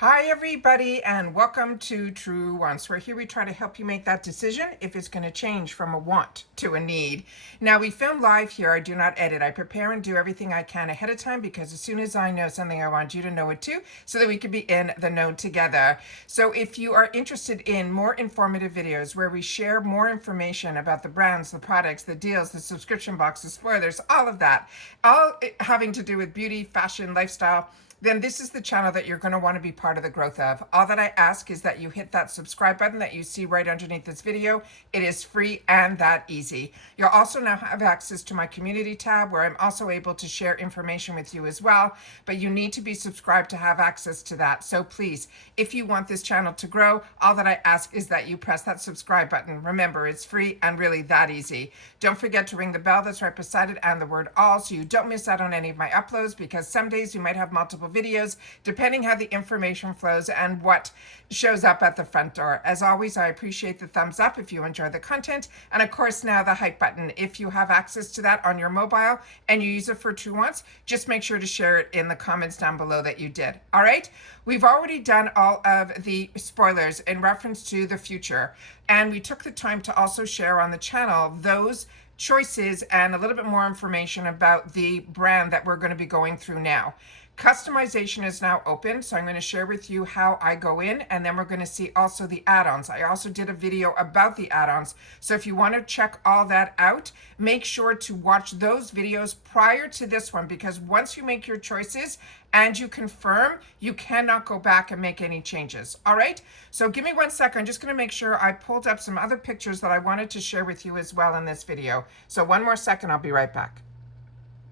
Hi everybody and welcome to True Wants, where here we try to help you make that decision if it's going to change from a want to a need. Now we film live here. I do not edit. I prepare and do everything I can ahead of time because as soon as I know something I want you to know it too, so that we can be in the know together. So if you are interested in more informative videos where we share more information about the brands, the products, the deals, the subscription boxes, spoilers, all of that, all having to do with beauty, fashion, lifestyle, then this is the channel that you're going to want to be part of the growth of. All that I ask is that you hit that subscribe button that you see right underneath this video. It is free and that easy. You'll also now have access to my community tab where I'm also able to share information with you as well, but you need to be subscribed to have access to that. So please, if you want this channel to grow, all that I ask is that you press that subscribe button. Remember, it's free and really that easy. Don't forget to ring the bell that's right beside it and the word all so you don't miss out on any of my uploads, because some days you might have multiple videos depending how the information flows and what shows up at the front door. As always, I appreciate the thumbs up if you enjoy the content, and of course now the hype button. If you have access to that on your mobile and you use it for True Wants, just make sure to share it in the comments down below that you did. All right, we've already done all of the spoilers in reference to the future, and we took the time to also share on the channel those choices and a little bit more information about the brand that we're going to be going through now. Customization is now open, so I'm going to share with you how I go in, and then we're going to see also the add-ons. I also did a video about the add-ons, so if you want to check all that out, make sure to watch those videos prior to this one, because once you make your choices and you confirm, you cannot go back and make any changes. All right, so give me 1 second. I'm just going to make sure I pulled up some other pictures that I wanted to share with you as well in this video. So 1 more second, I'll be right back.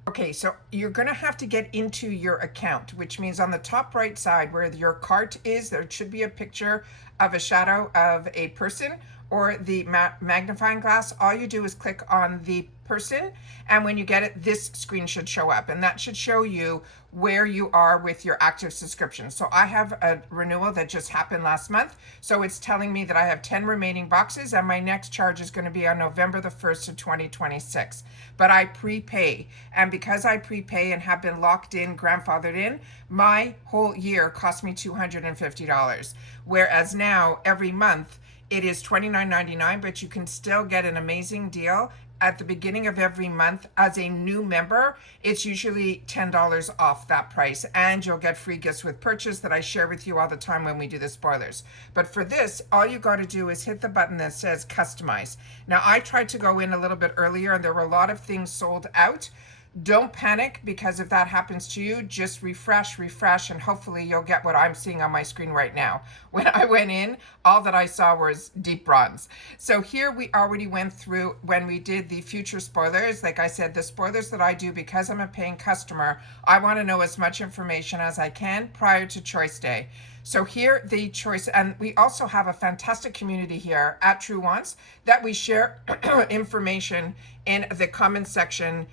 Okay, so you're going to have to get into your account, which means on the top right side where your cart is, there should be a picture of a shadow of a person or the magnifying glass. All you do is click on the person, and when you get it, this screen should show up, and that should show you where you are with your active subscription. So I have a renewal that just happened last month, so it's telling me that I have 10 remaining boxes, and my next charge is going to be on November the 1st of 2026. But I prepay, and because I prepay and have been locked in, grandfathered in, my whole year cost me $250, whereas now every month it is $29.99, but you can still get an amazing deal. At the beginning of every month as a new member, it's usually $10 off that price, and you'll get free gifts with purchase that I share with you all the time when we do the spoilers. But for this, all you got to do is hit the button that says customize. Now, I tried to go in a little bit earlier and there were a lot of things sold out. Don't panic, because if that happens to you, just refresh, and hopefully you'll get what I'm seeing on my screen right now. When I went in, all that I saw was deep bronze. So here we already went through when we did the future spoilers. Like I said, the spoilers that I do, because I'm a paying customer, I want to know as much information as I can prior to choice day. So here the choice, and we also have a fantastic community here at True Wants that we share information in the comment section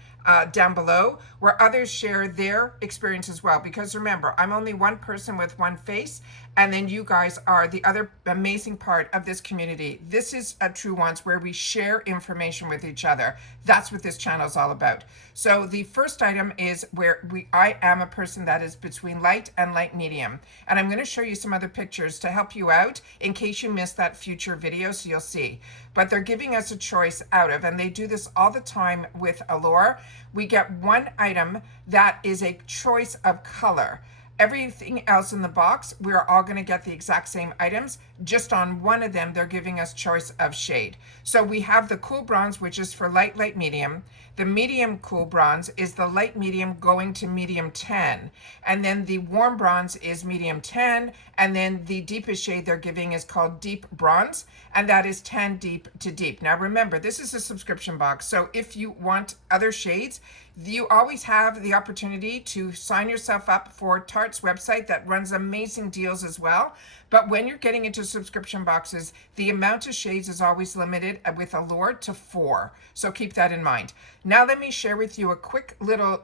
down below, where others share their experience as well. Because remember, I'm only one person with one face, and then you guys are the other amazing part of this community. This is a True Wants where we share information with each other. That's what this channel is all about. So the first item is where I am a person that is between light and light medium, and I'm going to show you some other pictures to help you out in case you missed that future video, so you'll see. But they're giving us a choice out of, and they do this all the time with Allure. We get one item that is a choice of color. Everything else in the box, we're all going to get the exact same items. Just on one of them, they're giving us choice of shade. So we have the cool bronze, which is for light, light medium. The medium cool bronze is the light medium going to medium 10. And then the warm bronze is medium 10. And then the deepest shade they're giving is called deep bronze. And that is 10 deep to deep. Now remember, this is a subscription box. So if you want other shades, you always have the opportunity to sign yourself up for Tarte's website that runs amazing deals as well. But when you're getting into subscription boxes, the amount of shades is always limited with Allure to 4. So keep that in mind. Now let me share with you a quick little,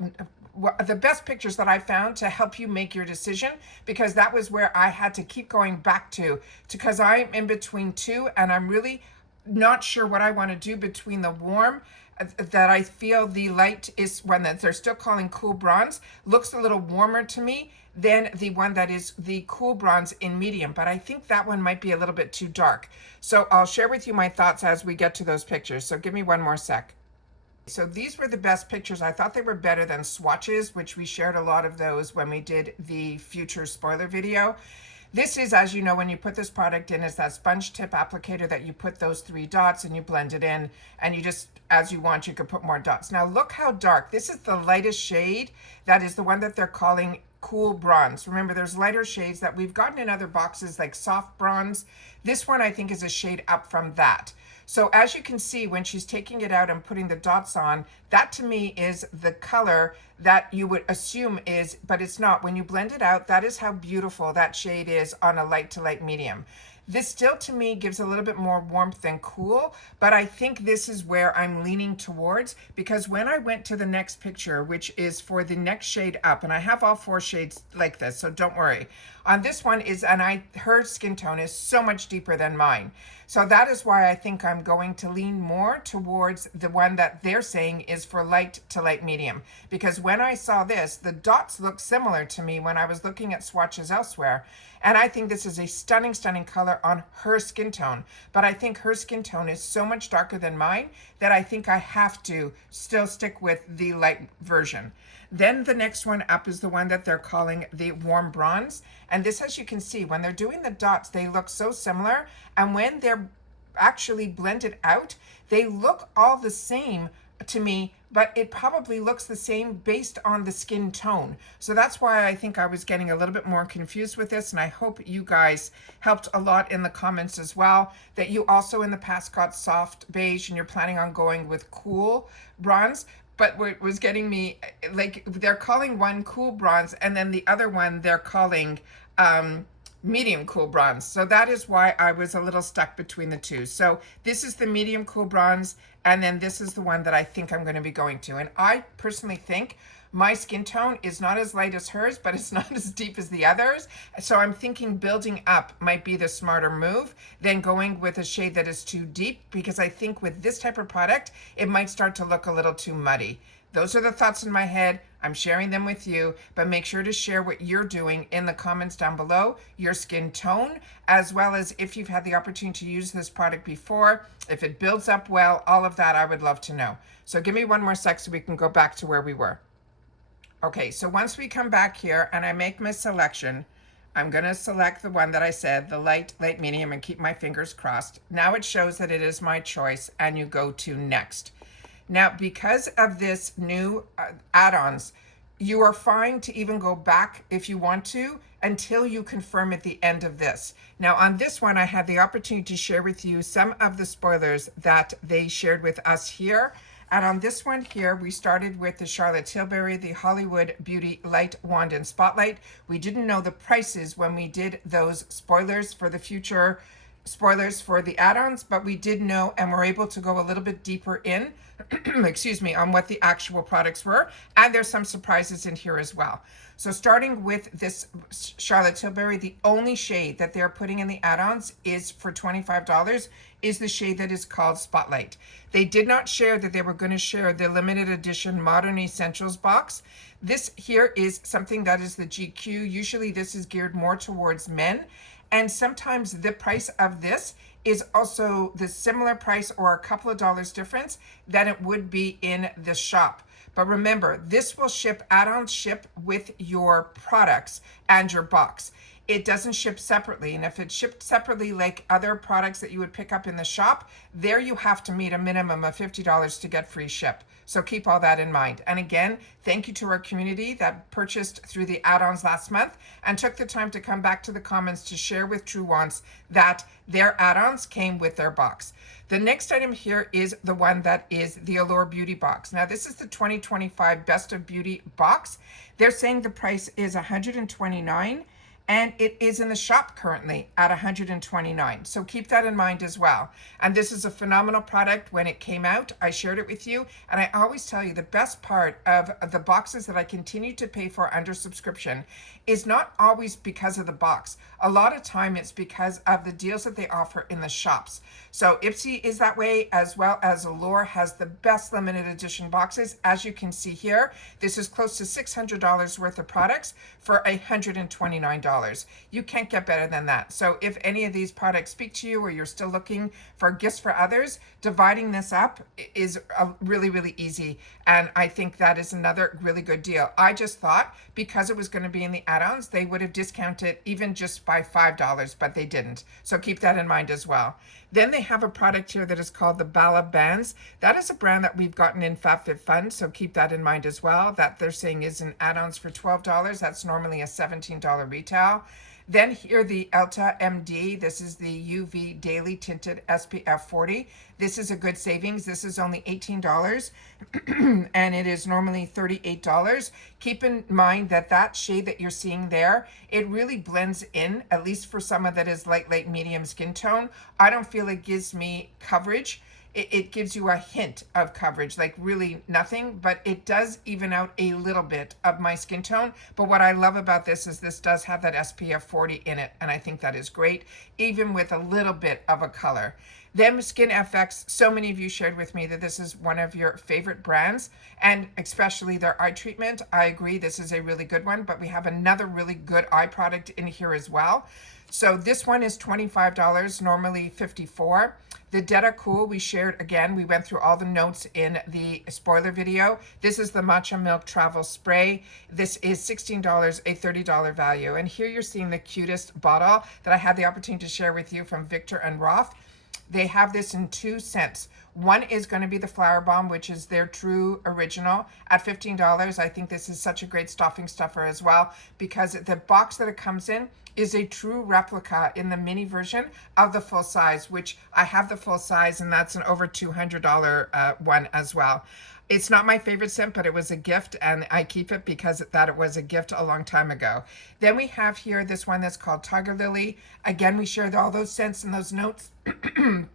the best pictures that I found to help you make your decision, because that was where I had to keep going back to because I'm in between two, and I'm really not sure what I want to do between the warm that I feel the light is one that they're still calling cool bronze looks a little warmer to me than the one that is the cool bronze in medium, but I think that one might be a little bit too dark. So I'll share with you my thoughts as we get to those pictures. So give me one more sec. So these were the best pictures. I thought they were better than swatches, which we shared a lot of those when we did the future spoiler video. This is, as you know, when you put this product in, is that sponge tip applicator that you put those 3 dots and you blend it in, and you just, as you want, you could put more dots. Now look how dark. This is the lightest shade. That is the one that they're calling cool bronze. Remember, there's lighter shades that we've gotten in other boxes like soft bronze. This one I think is a shade up from that. So as you can see, when she's taking it out and putting the dots on, that to me is the color that you would assume is, but it's not. When you blend it out, that is how beautiful that shade is on a light to light medium. This still to me gives a little bit more warmth than cool, but I think this is where I'm leaning towards, because when I went to the next picture, which is for the next shade up, and I have all 4 shades like this, so don't worry. On this one is, and her skin tone is so much deeper than mine. So that is why I think I'm going to lean more towards the one that they're saying is for light to light medium. Because when I saw this, the dots look similar to me when I was looking at swatches elsewhere. And I think this is a stunning, stunning color on her skin tone. But I think her skin tone is so much darker than mine that I think I have to still stick with the light version. Then the next one up is the one that they're calling the warm bronze. And this, as you can see, when they're doing the dots, they look so similar. And when they're actually blended out, they look all the same to me, but it probably looks the same based on the skin tone. So that's why I think I was getting a little bit more confused with this, and I hope you guys helped a lot in the comments as well, that you also in the past got soft beige and you're planning on going with cool bronze. But what was getting me, like, they're calling one cool bronze and then the other one they're calling medium cool bronze. So that is why I was a little stuck between the two. So this is the medium cool bronze, and then this is the one that I think I'm going to be going to. And I personally think my skin tone is not as light as hers, but it's not as deep as the others. So I'm thinking building up might be the smarter move than going with a shade that is too deep, because I think with this type of product, it might start to look a little too muddy. Those are the thoughts in my head. I'm sharing them with you, but make sure to share what you're doing in the comments down below, your skin tone, as well as if you've had the opportunity to use this product before, if it builds up well, all of that I would love to know. So give me one more sec so we can go back to where we were. Okay, so once we come back here and I make my selection, I'm going to select the one that I said, the light, medium, and keep my fingers crossed. Now it shows that it is my choice, and you go to next. Now, because of this new add-ons, you are fine to even go back if you want to until you confirm at the end of this. Now, on this one, I had the opportunity to share with you some of the spoilers that they shared with us here. And on this one here, we started with the Charlotte Tilbury, the Hollywood Beauty Light Wand and Spotlight. We didn't know the prices when we did those spoilers for the future spoilers for the add-ons, but we did know and were able to go a little bit deeper in, excuse me, on what the actual products were. And there's some surprises in here as well. So starting with this Charlotte Tilbury, the only shade that they're putting in the add-ons is for $25, is the shade that is called Spotlight. They did not share that they were going to share the limited edition Modern Essentials box. This here is something that is the GQ. Usually this is geared more towards men. And sometimes the price of this is also the similar price or a couple of dollars difference than it would be in the shop. But remember, this will ship, add-ons ship with your products and your box. It doesn't ship separately. And if it shipped separately like other products that you would pick up in the shop, there you have to meet a minimum of $50 to get free ship. So keep all that in mind. And again, thank you to our community that purchased through the add-ons last month and took the time to come back to the comments to share with True Wants that their add-ons came with their box. The next item here is the one that is the Allure Beauty Box. Now this is the 2025 Best of Beauty box. They're saying the price is $129. and it is in the shop currently at $129. So keep that in mind as well. And this is a phenomenal product. When it came out, I shared it with you, and I always tell you the best part of the boxes that I continue to pay for under subscription is not always because of the box. A lot of time it's because of the deals that they offer in the shops. So Ipsy is that way, as well as Allure has the best limited edition boxes. As you can see here, this is close to $600 worth of products for $129. You can't get better than that. So if any of these products speak to you, or you're still looking for gifts for others, dividing this up is really, really easy. And I think that is another really good deal. I just thought because it was going to be in the add-ons, they would have discounted even just by $5, but they didn't. So keep that in mind as well. Then they have a product here that is called the Bala Bands. That is a brand that we've gotten in FabFitFun, so keep that in mind as well. That they're saying is in add-ons for $12. That's normally a $17 retail. Then here the Elta MD. This is the UV Daily Tinted SPF 40. This is a good savings. This is only $18 and it is normally $38. Keep in mind that that shade that you're seeing there, it really blends in, at least for someone that is light, medium skin tone. I don't feel it gives me coverage. It gives you a hint of coverage, like really nothing, but it does even out a little bit of my skin tone. But what I love about this is this does have that SPF 40 in it, and I think that is great, even with a little bit of a color. Then Skin FX, so many of you shared with me that this is one of your favorite brands, and especially their eye treatment. I agree, this is a really good one, but we have another really good eye product in here as well. So this one is $25, normally $54. The Detta Cool we shared again. We went through all the notes in the spoiler video. This is the Matcha Milk Travel Spray. This is $16, a $30 value. And here you're seeing the cutest bottle that I had the opportunity to share with you from Victor and Roth. They have this in 2 scents. One is going to be the Flower Bomb, which is their true original at $15. I think this is such a great stocking stuffer as well, because the box that it comes in is a true replica in the mini version of the full size, which I have the full size, and that's an over $200 one as well. It's not my favorite scent, but it was a gift, and I keep it because it was a gift a long time ago. Then we have here this one that's called Tiger Lily. Again, we shared all those scents and those notes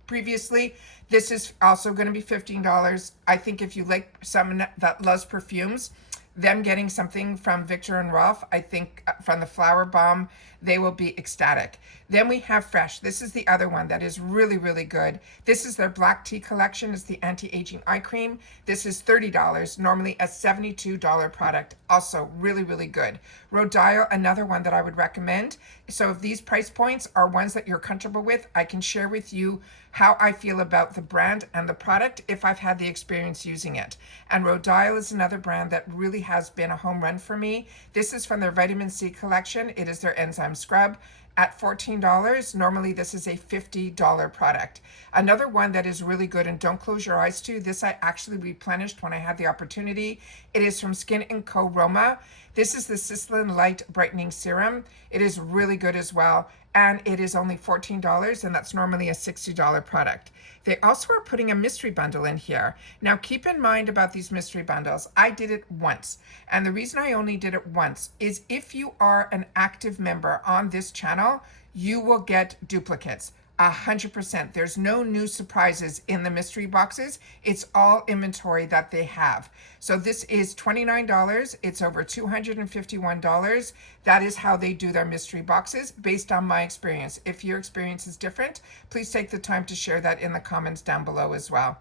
previously. This is also going to be $15. I think if you like someone that loves perfumes, them getting something from Victor and Rolf, I think from the Flower Bomb, they will be ecstatic. Then we have Fresh. This is the other one that is really, really good. This is their black tea collection. It's the anti-aging eye cream. This is $30, normally a $72 product. Also really, really good. Rodial, another one that I would recommend. So if these price points are ones that you're comfortable with, I can share with you how I feel about the brand and the product if I've had the experience using it. And Rodial is another brand that really has been a home run for me. This is from their vitamin C collection. It is their enzyme scrub at $14. Normally this is a $50 product. Another one that is really good, and don't close your eyes to, this I actually replenished when I had the opportunity. It is from Skin & Co. Roma. This is the Sislin Light Brightening Serum. It is really good as well, and it is only $14, and that's normally a $60 product. They also are putting a mystery bundle in here. Now keep in mind about these mystery bundles, I did it once. And the reason I only did it once is if you are an active member on this channel, you will get duplicates. 100%. There's no new surprises in the mystery boxes. It's all inventory that they have. So this is $29. It's over $251. That is how they do their mystery boxes based on my experience. If your experience is different, please take the time to share that in the comments down below as well.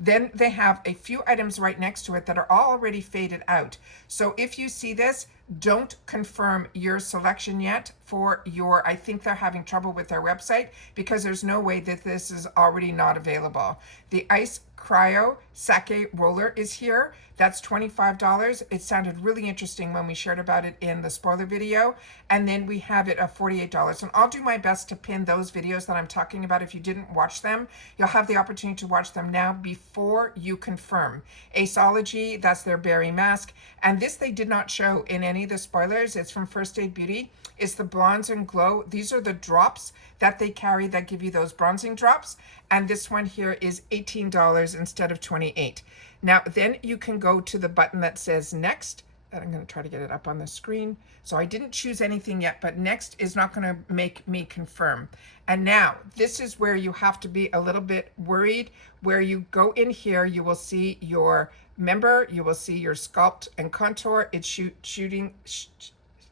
Then they have a few items right next to it that are already faded out. So if you see this, don't confirm your selection yet for your, I think they're having trouble with their website because there's no way that this is already not available. The Ice Cryo Sake Roller is here. That's $25. It sounded really interesting when we shared about it in the spoiler video. And then we have it at $48. And I'll do my best to pin those videos that I'm talking about. If you didn't watch them, you'll have the opportunity to watch them now before you confirm. Aceology, that's their berry mask. And this they did not show in any of the spoilers. It's from First Aid Beauty. It's the Bronze and Glow. These are the drops that they carry that give you those bronzing drops. And this one here is $18 instead of $28. Now, then you can go to the button that says next, and I'm going to try to get it up on the screen. So I didn't choose anything yet, but next is not going to make me confirm. And now this is where you have to be a little bit worried. Where you go in here, you will see your member, you will see your sculpt and contour. It's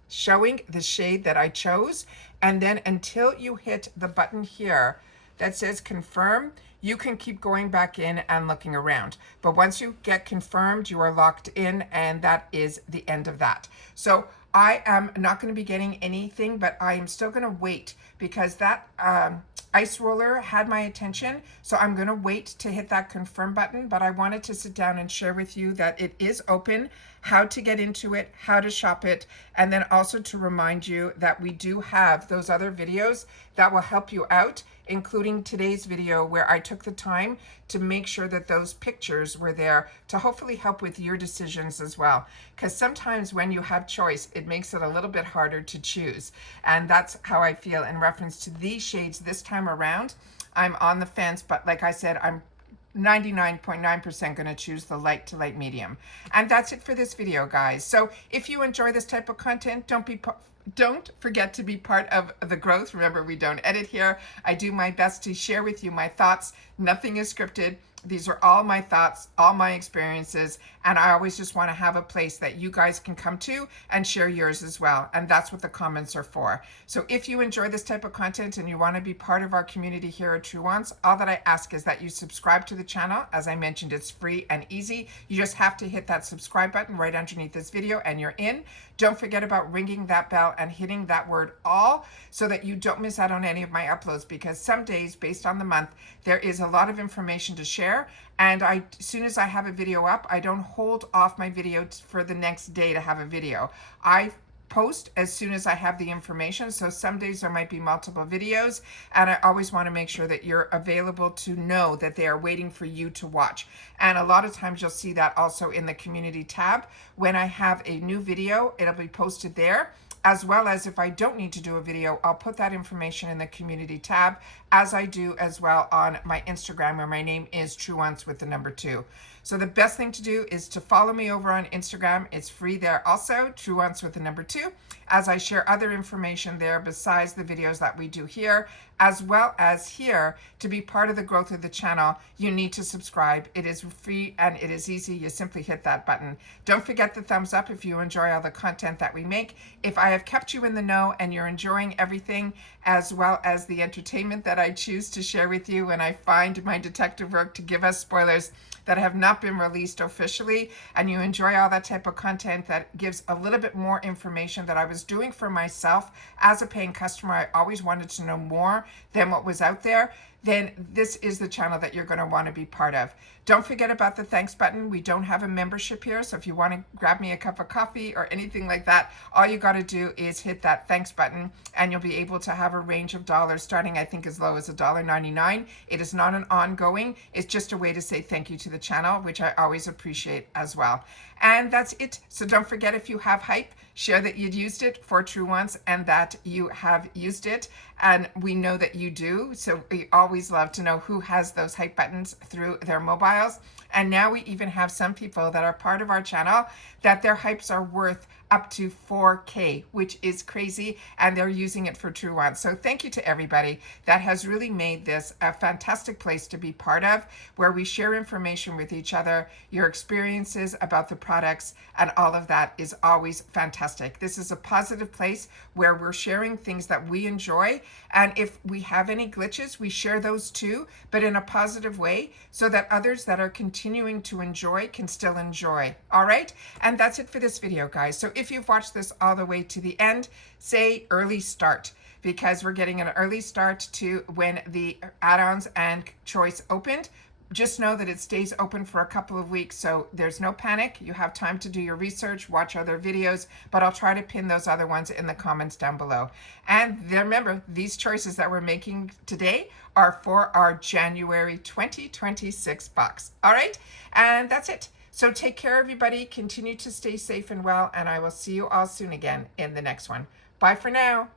showing the shade that I chose. And then until you hit the button here that says confirm, you can keep going back in and looking around. But once you get confirmed, you are locked in, and that is the end of that. So I am not going to be getting anything, but I am still going to wait because that ice roller had my attention. So I'm going to wait to hit that confirm button, but I wanted to sit down and share with you that it is open, how to get into it, how to shop it, and then also to remind you that we do have those other videos that will help you out, including today's video where I took the time to make sure that those pictures were there to hopefully help with your decisions as well. Because sometimes when you have choice, it makes it a little bit harder to choose. And that's how I feel in reference to these shades this time around. I'm on the fence, but like I said, I'm 99.9% going to choose the light to light medium. And that's it for this video, guys. So if you enjoy this type of content, don't forget to be part of the growth. Remember, we don't edit here. I do my best to share with you my thoughts. Nothing is scripted. These are all my thoughts, all my experiences, and I always just want to have a place that you guys can come to and share yours as well. And that's what the comments are for. So if you enjoy this type of content and you want to be part of our community here at True Wants, all that I ask is that you subscribe to the channel. As I mentioned, it's free and easy. You just have to hit that subscribe button right underneath this video and you're in. Don't forget about ringing that bell and hitting that word all so that you don't miss out on any of my uploads, because some days based on the month, there is a lot of information to share. And as soon as I have a video up, I don't hold off my video for the next day to have a video. I post as soon as I have the information. So some days there might be multiple videos, and I always want to make sure that you're available to know that they are waiting for you to watch. And a lot of times you'll see that also in the community tab. When I have a new video, it'll be posted there. As well as if I don't need to do a video, I'll put that information in the community tab, as I do as well on my Instagram, where my name is True Wants with the number 2. So the best thing to do is to follow me over on Instagram. It's free there also, True Wants with the number 2, as I share other information there besides the videos that we do here, as well as here. To be part of the growth of the channel, you need to subscribe. It is free and it is easy. You simply hit that button. Don't forget the thumbs up if you enjoy all the content that we make. If I have kept you in the know and you're enjoying everything, as well as the entertainment that I choose to share with you when I find my detective work to give us spoilers that have not been released officially, and you enjoy all that type of content that gives a little bit more information that I was doing for myself as a paying customer. I always wanted to know more than what was out there. Then this is the channel that you're going to want to be part of. Don't forget about the thanks button. We don't have a membership here, so if you want to grab me a cup of coffee or anything like that, all you got to do is hit that thanks button, and you'll be able to have a range of dollars starting, I think, as low as $1.99. It is not an ongoing. It's just a way to say thank you to the channel, which I always appreciate as well. And that's it. So don't forget, if you have hype, share that you'd used it for True Wants and that you have used it. And we know that you do. So we always love to know who has those hype buttons through their mobiles. And now we even have some people that are part of our channel that their hypes are worth up to 4K, which is crazy, and they're using it for True Wants. So thank you to everybody that has really made this a fantastic place to be part of, where we share information with each other, your experiences about the products, and all of that is always fantastic. This is a positive place where we're sharing things that we enjoy, and if we have any glitches, we share those too, but in a positive way, so that others that are continuing to enjoy can still enjoy. All right? And that's it for this video, guys. So if you've watched this all the way to the end, say early start, because we're getting an early start to when the add-ons and choice opened. Just know that it stays open for a couple of weeks, so there's no panic. You have time to do your research, watch other videos, but I'll try to pin those other ones in the comments down below. And remember, these choices that we're making today are for our January 2026 box. All right, and that's it. So take care, everybody. Continue to stay safe and well, and I will see you all soon again in the next one. Bye for now.